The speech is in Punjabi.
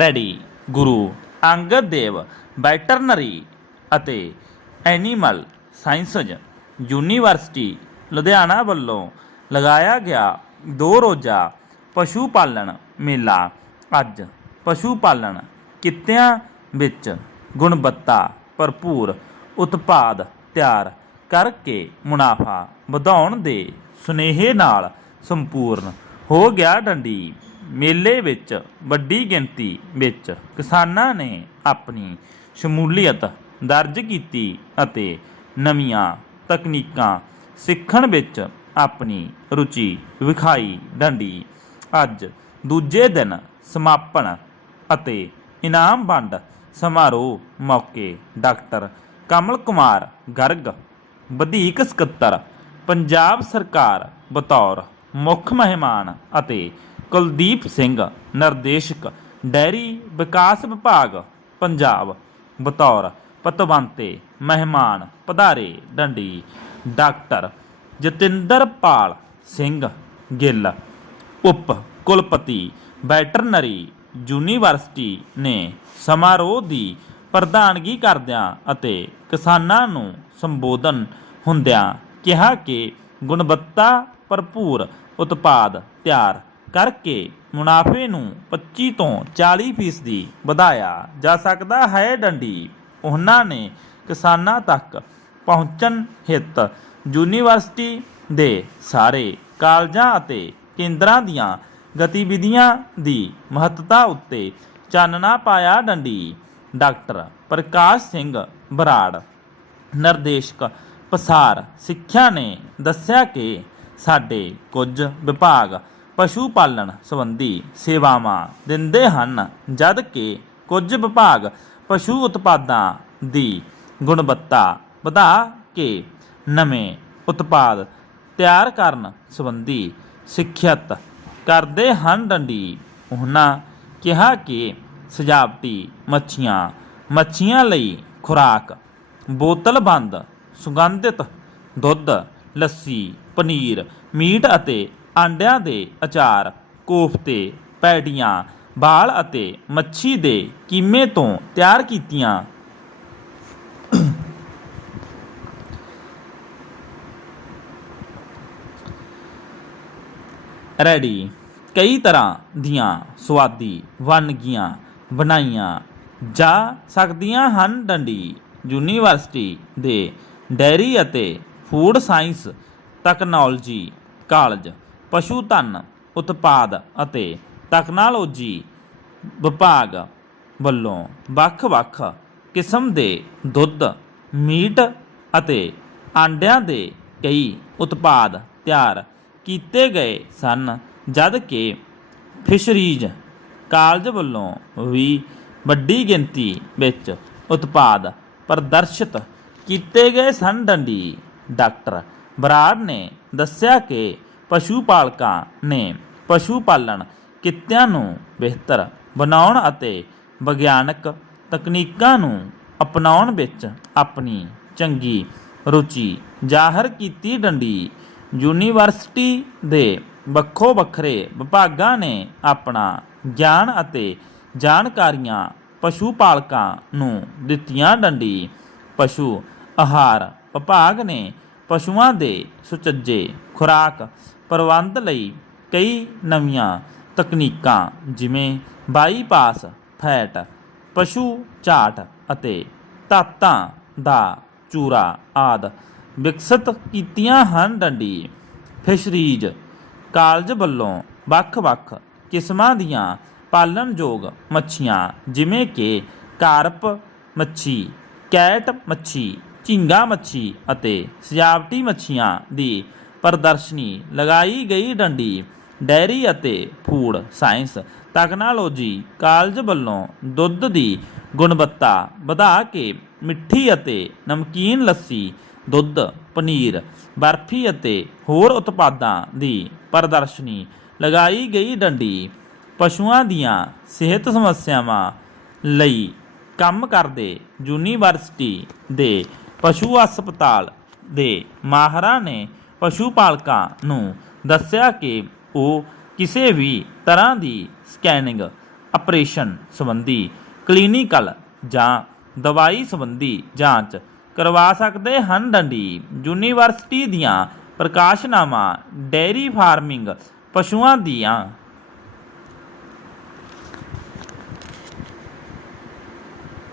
ਰੈਡੀ। ਗੁਰੂ ਅੰਗਦ ਦੇਵ, ਵੈਟਰਨਰੀ ਅਤੇ ਐਨੀਮਲ ਸਾਇੰਸਜ਼ ਯੂਨੀਵਰਸਿਟੀ ਲੁਧਿਆਣਾ ਵੱਲੋਂ ਲਗਾਇਆ ਗਿਆ ਦੋ ਰੋਜ਼ਾ ਪਸ਼ੂ ਪਾਲਣ ਮੇਲਾ। ਅੱਜ ਪਸ਼ੂ ਪਾਲਣ ਕਿੱਤਿਆਂ ਵਿੱਚ ਗੁਣਵੱਤਾ ਭਰਪੂਰ ਉਤਪਾਦ ਤਿਆਰ ਕਰਕੇ ਮੁਨਾਫਾ ਵਧਾਉਣ ਦੇ ਸੁਨੇਹੇ ਨਾਲ ਸੰਪੂਰਨ ਹੋ ਗਿਆ ਡੰਡੀ। ਮੇਲੇ ਵਿੱਚ ਵੱਡੀ ਗਿਣਤੀ ਵਿੱਚ ਕਿਸਾਨਾਂ ਨੇ ਆਪਣੀ ਸ਼ਮੂਲੀਅਤ ਦਰਜ ਕੀਤੀ ਅਤੇ ਨਵੀਆਂ ਤਕਨੀਕਾਂ ਸਿੱਖਣ ਵਿੱਚ ਆਪਣੀ ਰੁਚੀ ਵਿਖਾਈ। ਡੰਡੀ ਅੱਜ ਦੂਜੇ ਦਿਨ ਸਮਾਪਨ ਅਤੇ ਇਨਾਮ ਵੰਡ ਸਮਾਰੋਹ ਮੌਕੇ ਡਾਕਟਰ ਕਮਲ ਕੁਮਾਰ ਗਰਗ, ਵਧੀਕ ਸਕੱਤਰ, ਪੰਜਾਬ ਸਰਕਾਰ ਬਤੌਰ ਮੁੱਖ ਮਹਿਮਾਨ ਅਤੇ ਕੁਲਦੀਪ ਸਿੰਘ, ਨਿਰਦੇਸ਼ਕ, ਡੈਰੀ ਵਿਕਾਸ ਵਿਭਾਗ, ਪੰਜਾਬ, ਬਤੌਰ, ਪਤਵੰਤੇ, ਮਹਿਮਾਨ, ਪਧਾਰੇ, ਡੰਡੀ, ਡਾਕਟਰ ਜਤਿੰਦਰਪਾਲ ਸਿੰਘ, ਗਿੱਲ, ਉਪ ਕੁਲਪਤੀ, ਵੈਟਰਨਰੀ, ਯੂਨੀਵਰਸਿਟੀ ਨੇ ਸਮਾਰੋਹ ਦੀ ਪ੍ਰਧਾਨਗੀ ਕਰਦਿਆਂ ਅਤੇ ਕਿਸਾਨਾਂ ਨੂੰ ਸੰਬੋਧਨ ਹੁੰਦਿਆਂ ਕਿਹਾ ਕਿ ਗੁਣਵੱਤਾ ਭਰਪੂਰ ਉਤਪਾਦ ਤਿਆਰ ਕਰਕੇ ਮੁਨਾਫੇ ਨੂੰ 25 ਤੋਂ 40% ਫੀਸਦੀ ਵਧਾਇਆ ਜਾ ਸਕਦਾ ਹੈ ਡੰਡੀ। ਉਹਨਾਂ ਨੇ ਕਿਸਾਨਾਂ ਤੱਕ ਪਹੁੰਚਣ ਹਿੱਤ ਯੂਨੀਵਰਸਿਟੀ ਦੇ ਸਾਰੇ ਕਾਲਜਾਂ ਅਤੇ ਕੇਂਦਰਾਂ ਦੀਆਂ ਗਤੀਵਿਧੀਆਂ ਦੀ ਮਹੱਤਤਾ ਉੱਤੇ ਚਾਨਣਾ ਪਾਇਆ ਡੰਡੀ। ਡਾਕਟਰ ਪ੍ਰਕਾਸ਼ ਸਿੰਘ ਬਰਾੜ, ਨਿਰਦੇਸ਼ਕ ਪਸਾਰ ਸਿੱਖਿਆ ਨੇ ਦੱਸਿਆ ਕਿ ਸਾਡੇ ਕੁਝ ਵਿਭਾਗ ਪਸ਼ੂ ਪਾਲਣ ਸੰਬੰਧੀ ਸੇਵਾਵਾਂ ਦਿੰਦੇ ਹਨ, ਜਦ ਕਿ ਕੁਝ ਵਿਭਾਗ ਪਸ਼ੂ ਉਤਪਾਦਾਂ ਦੀ ਗੁਣਵੱਤਾ ਵਧਾ ਕੇ ਨਵੇਂ ਉਤਪਾਦ ਤਿਆਰ ਕਰਨ ਸੰਬੰਧੀ ਸਿੱਖਿਅਤ ਕਰਦੇ ਹਨ। ਡੰਡੀ ਉਹਨਾਂ ਕਿਹਾ ਕਿ ਸਜਾਵਟੀ ਮੱਛੀਆਂ ਮੱਛੀਆਂ ਲਈ ਖੁਰਾਕ ਬੋਤਲ-ਬੰਦ ਸੁਗੰਧਿਤ ਦੁੱਧ, ਲੱਸੀ, ਪਨੀਰ, ਮੀਟ ਅਤੇ ਆਂਡਿਆਂ ਦੇ ਅਚਾਰ, ਕੋਫਤੇ, ਪੈਡੀਆਂ, ਬਾਲ ਅਤੇ ਮੱਛੀ ਦੇ ਕੀਮੇ ਤੋਂ ਤਿਆਰ ਕੀਤੀਆਂ। ਰੈਡੀ। ਕਈ ਤਰ੍ਹਾਂ ਦੀਆਂ ਸਵਾਦੀ ਵੰਨਗੀਆਂ ਬਣਾਈਆਂ ਜਾ ਸਕਦੀਆਂ ਹਨ ਡੰਡੀ। ਯੂਨੀਵਰਸਿਟੀ ਦੇ ਡੈਰੀ ਅਤੇ ਫੂਡ ਸਾਇੰਸ ਟੈਕਨੋਲੋਜੀ ਕਾਲਜ ਪਸ਼ੂ ਧਨ, ਉਤਪਾਦ ਅਤੇ ਟੈਕਨੋਲੋਜੀ ਵਿਭਾਗ ਵੱਲੋਂ ਵੱਖ-ਵੱਖ ਕਿਸਮ ਦੇ ਦੁੱਧ, ਮੀਟ ਅਤੇ ਆਂਡਿਆਂ ਦੇ ਕਈ ਉਤਪਾਦ ਤਿਆਰ ਕੀਤੇ ਗਏ ਸਨ, ਜਦ ਕਿ ਫਿਸ਼ਰੀਜ਼ ਕਾਲਜ ਵੱਲੋਂ ਵੀ ਵੱਡੀ ਗਿਣਤੀ ਵਿੱਚ ਉਤਪਾਦ ਪ੍ਰਦਰਸ਼ਿਤ ਕੀਤੇ ਗਏ ਸਨ। ਡੰਡੀ ਡਾਕਟਰ ਬਰਾੜ ਨੇ ਦੱਸਿਆ ਕਿ ਪਸ਼ੂ ਪਾਲਕਾਂ ਨੇ ਪਸ਼ੂ ਪਾਲਣ ਕਿੱਤਿਆਂ ਨੂੰ ਬਿਹਤਰ ਬਣਾਉਣ ਅਤੇ ਵਿਗਿਆਨਕ ਤਕਨੀਕਾਂ ਨੂੰ ਅਪਣਾਉਣ ਵਿੱਚ ਆਪਣੀ ਚੰਗੀ ਰੁਚੀ ਜ਼ਾਹਰ ਕੀਤੀ। ਡੰਡੀ ਯੂਨੀਵਰਸਿਟੀ ਦੇ ਵੱਖੋ ਵੱਖਰੇ ਵਿਭਾਗਾਂ ਨੇ ਆਪਣਾ ਗਿਆਨ ਅਤੇ ਜਾਣਕਾਰੀਆਂ ਪਸ਼ੂ ਪਾਲਕਾਂ ਨੂੰ ਦਿੱਤੀਆਂ। ਡੰਡੀ ਪਸ਼ੂ ਆਹਾਰ ਵਿਭਾਗ ਨੇ ਪਸ਼ੂਆਂ ਦੇ ਸੁਚੱਜੇ ਖੁਰਾਕ ਪ੍ਰਬੰਧ ਲਈ ਕਈ ਨਵੀਆਂ ਤਕਨੀਕਾਂ, ਜਿਵੇਂ ਬਾਈਪਾਸ, ਫੈਟ, ਪਸ਼ੂ ਝਾਟ ਅਤੇ ਧਾਤਾਂ ਦਾ ਚੂਰਾ ਆਦ ਵਿਕਸਿਤ ਕੀਤੀਆਂ ਹਨ ਡੰਡੀ। ਫਿਸ਼ਰੀਜ਼ ਕਾਲਜ ਵੱਲੋਂ ਵੱਖ-ਵੱਖ ਕਿਸਮਾਂ ਦੀਆਂ ਪਾਲਣਯੋਗ ਮੱਛੀਆਂ, ਜਿਵੇਂ ਕਿ ਕਾਰਪ ਮੱਛੀ, ਕੈਟ ਮੱਛੀ ਝੀਂਗਾ ਮੱਛੀ ਅਤੇ ਸਜਾਵਟੀ ਮੱਛੀਆਂ ਦੀ ਪ੍ਰਦਰਸ਼ਨੀ ਲਗਾਈ ਗਈ ਡੰਡੀ, ਡੈਰੀ ਅਤੇ ਫੂਡ ਸਾਇੰਸ ਟੈਕਨੋਲੋਜੀ ਕਾਲਜ ਵੱਲੋਂ ਦੁੱਧ ਦੀ ਗੁਣਵੱਤਾ ਵਧਾ ਕੇ ਮਿੱਠੀ ਅਤੇ ਨਮਕੀਨ ਲੱਸੀ, ਦੁੱਧ, ਪਨੀਰ, ਬਰਫੀ ਅਤੇ ਹੋਰ ਉਤਪਾਦਾਂ ਦੀ ਪ੍ਰਦਰਸ਼ਨੀ ਲਗਾਈ ਗਈ ਡੰਡੀ ਪਸ਼ੂਆਂ ਦੀਆਂ ਸਿਹਤ ਸਮੱਸਿਆਵਾਂ ਲਈ ਕੰਮ ਕਰਦੇ ਯੂਨੀਵਰਸਿਟੀ ਦੇ ਪਸ਼ੂ ਹਸਪਤਾਲ ਦੇ ਮਾਹਰਾਂ ਨੇ ਪਸ਼ੂ ਪਾਲਕਾਂ ਨੂੰ ਦੱਸਿਆ ਕਿ ਉਹ ਕਿਸੇ ਵੀ ਤਰ੍ਹਾਂ ਦੀ ਸਕੈਨਿੰਗ ਆਪਰੇਸ਼ਨ ਸੰਬੰਧੀ ਕਲੀਨਿਕਲ ਜਾਂ ਦਵਾਈ ਸੰਬੰਧੀ ਜਾਂਚ ਕਰਵਾ ਸਕਦੇ ਹਨ। ਡੰਡੀ ਯੂਨੀਵਰਸਿਟੀ ਦੀਆਂ ਪ੍ਰਕਾਸ਼ਨਾਵਾਂ ਡੇਅਰੀ ਫਾਰਮਿੰਗ ਪਸ਼ੂਆਂ ਦੀਆਂ